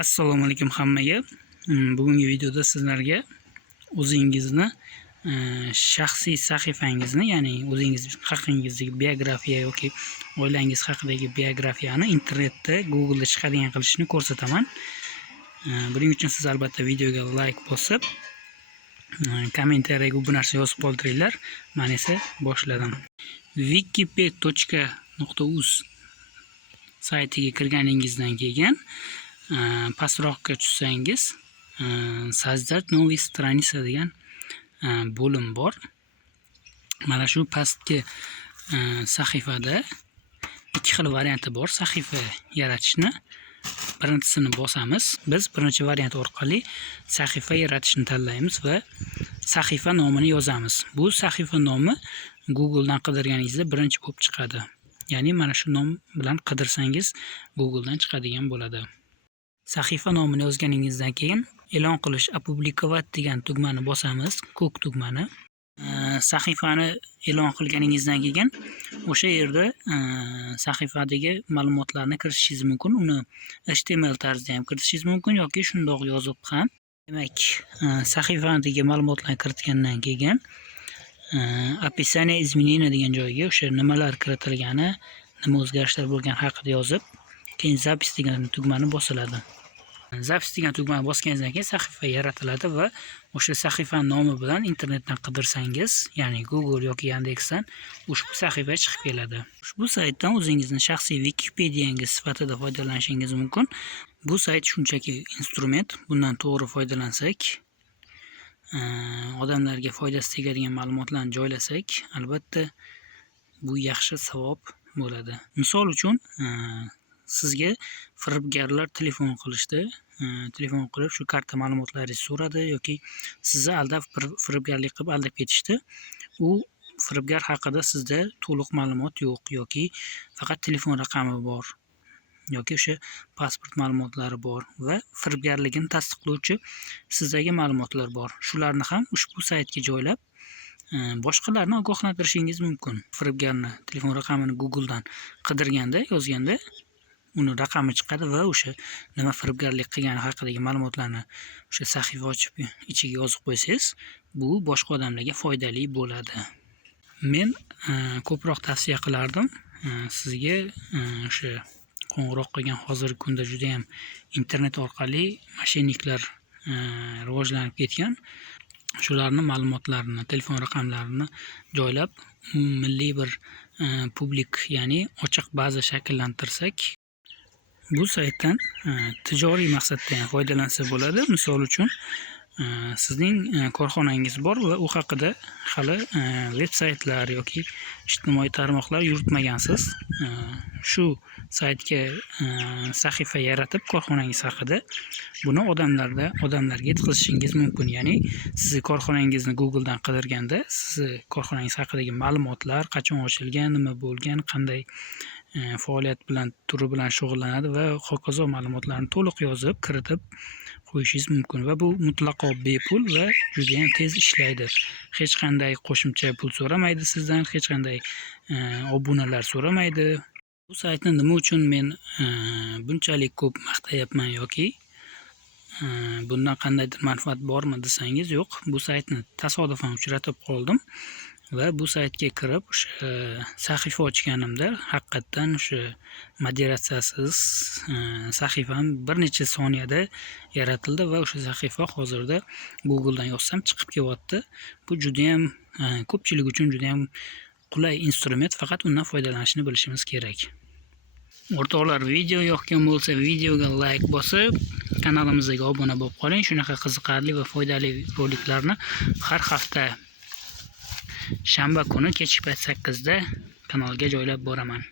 Assalomu alaykum hammaga. Bugungi videoda sizlarga o'zingizni shaxsiy sahifangizni, ya'ni o'zingiz haqingizdagi biografiya yoki oilangiz haqidagi biografiyani internetda, Google'da chiqadigan qilishni ko'rsataman. Buning uchun siz albatta videoga like bosib, kommentariyaga bu narsa yozib qoldiringlar. Men esa boshladim. wikipedia.uz saytiga kirganingizdan keyin pastroqqa tushsangiz sozdать новые страницы degan bo'lim bor. Mana shu pastki sahifada ikki xil varianti bor sahifa yaratishni. Birinchisini bosamiz. Biz birinchi variant orqali sahifa yaratishni tanlaymiz va sahifa nomini yozamiz. Bu sahifa nomi Google dan qidirganingizda birinchi bo'lib chiqadi. Ya'ni mana shu nom bilan qidirsangiz Google dan chiqadigan bo'ladi. Sahifa nomini yozganingizdan keyin e'lon qilish opublikovать degan tugmani bosamiz, ko'k tugmani. Sahifani e'lon qilganingizdan keyin o'sha yerda sahifadagi ma'lumotlarni kiritishingiz mumkin. Uni HTML tarzida ham kiritishingiz mumkin yoki shundoq yozib ham. Demak, sahifadagi ma'lumotlarni kiritgandan keyin описание изменения degan joyga o'sha nimalar kiritilgani, nima o'zgarishlar bo'lgani haqida yozib, keyin запись degan tugmani bosiladi. Запись degan tugmani bosganingizdan keyin sahifa yaratiladi va o'sha sahifa nomi bilan internetdan qidirsangiz, ya'ni Google yoki Yandexdan ushbu sahifa chiqib keladi. Ushbu saytdan o'zingizni shaxsiy Wikipediyangiz sifatida foydalanishingiz mumkin. Bu sayt shunchaki instrument. Bundan to'g'ri foydalansak, odamlarga foydasi tegadigan ma'lumotlarni joylasak, albatta bu yaxshi savob bo'ladi. Misol uchun, sizga firibgarlar telefon qilishdi. Telefon qilib shu karta ma'lumotlaringizni so'radi yoki sizni aldab firibgarlik qilib aldab ketishdi. U firibgar haqida sizda to'liq ma'lumot yo'q yoki faqat telefon raqami bor yoki o'sha pasport ma'lumotlari bor va firibgarligini tasdiqlovchi sizdagi ma'lumotlar bor. Shularni ham ushbu saytga joylab boshqalarni ogohlantirishingiz mumkin. Firibgarni telefon raqamini Google dan qidirganda, yozganda uni raqami chiqadi va o'sha nima firibgarlik qilgani haqidagi ma'lumotlarni o'sha sahifa ochib ichiga yozib qo'ysangiz, bu boshqa odamlarga foydali bo'ladi. Men ko'proq tavsiya qilardim sizga o'sha qo'ng'iroq qilgan hozirgi kunda juda ham internet orqali moshenniklar rivojlanib ketgan. Shularni ma'lumotlarini, telefon raqamlarini joylab, milliy bir publik, ya'ni ochiq baza shakllantirsak, bu saytdan tijoriy maqsadda ham foydalansa bo'ladi. Misol uchun, sizning korxonangiz bor va u haqida hali veb-saytlar yoki ijtimoiy tarmoqlar yuritmagansiz. Shu saytga sahifa yaratib korxonangiz haqida buni odamlarga yetkazishingiz mumkin. Ya'ni siz korxonangizni Google dan qidirganda, siz korxonangiz haqidagi ma'lumotlar, qachon ochilgan, nima bo'lgan, qanday faoliyat bilan, turi bilan shug'ullanadi va hokazo ma'lumotlarni to'liq yozib, kiritib qo'yishingiz mumkin va bu mutlaqo bepul va juda ham tez ishlaydi. Hech qanday qo'shimcha pul so'ramaydi sizdan, hech qanday obunalar so'ramaydi. Bu saytni nima uchun men bunchalik ko'p maqtayapman yoki bundan qandaydir manfaat bormi desangiz, yo'q. Bu saytni tasodifan uchratib qoldim va bu saytga kirib o'sha sahifa ochganimda haqiqatan o'sha moderatsiyasiz sahifam bir necha soniyada yaratildi va o'sha sahifa hozirda Google dan yozsam chiqib kelyapti. Bu juda ham ko'pchilik uchun juda ham qulay instrument, faqat undan foydalanishni bilishimiz kerak. O'rtoqlar, video yoqgan bo'lsa, videoga like bosib, kanalimizga obuna bo'lib qoling. Shunaqa qiziqarli va foydali roliklarni har hafta shanba kuni kechki payt 8 da kanalga joylab boraman.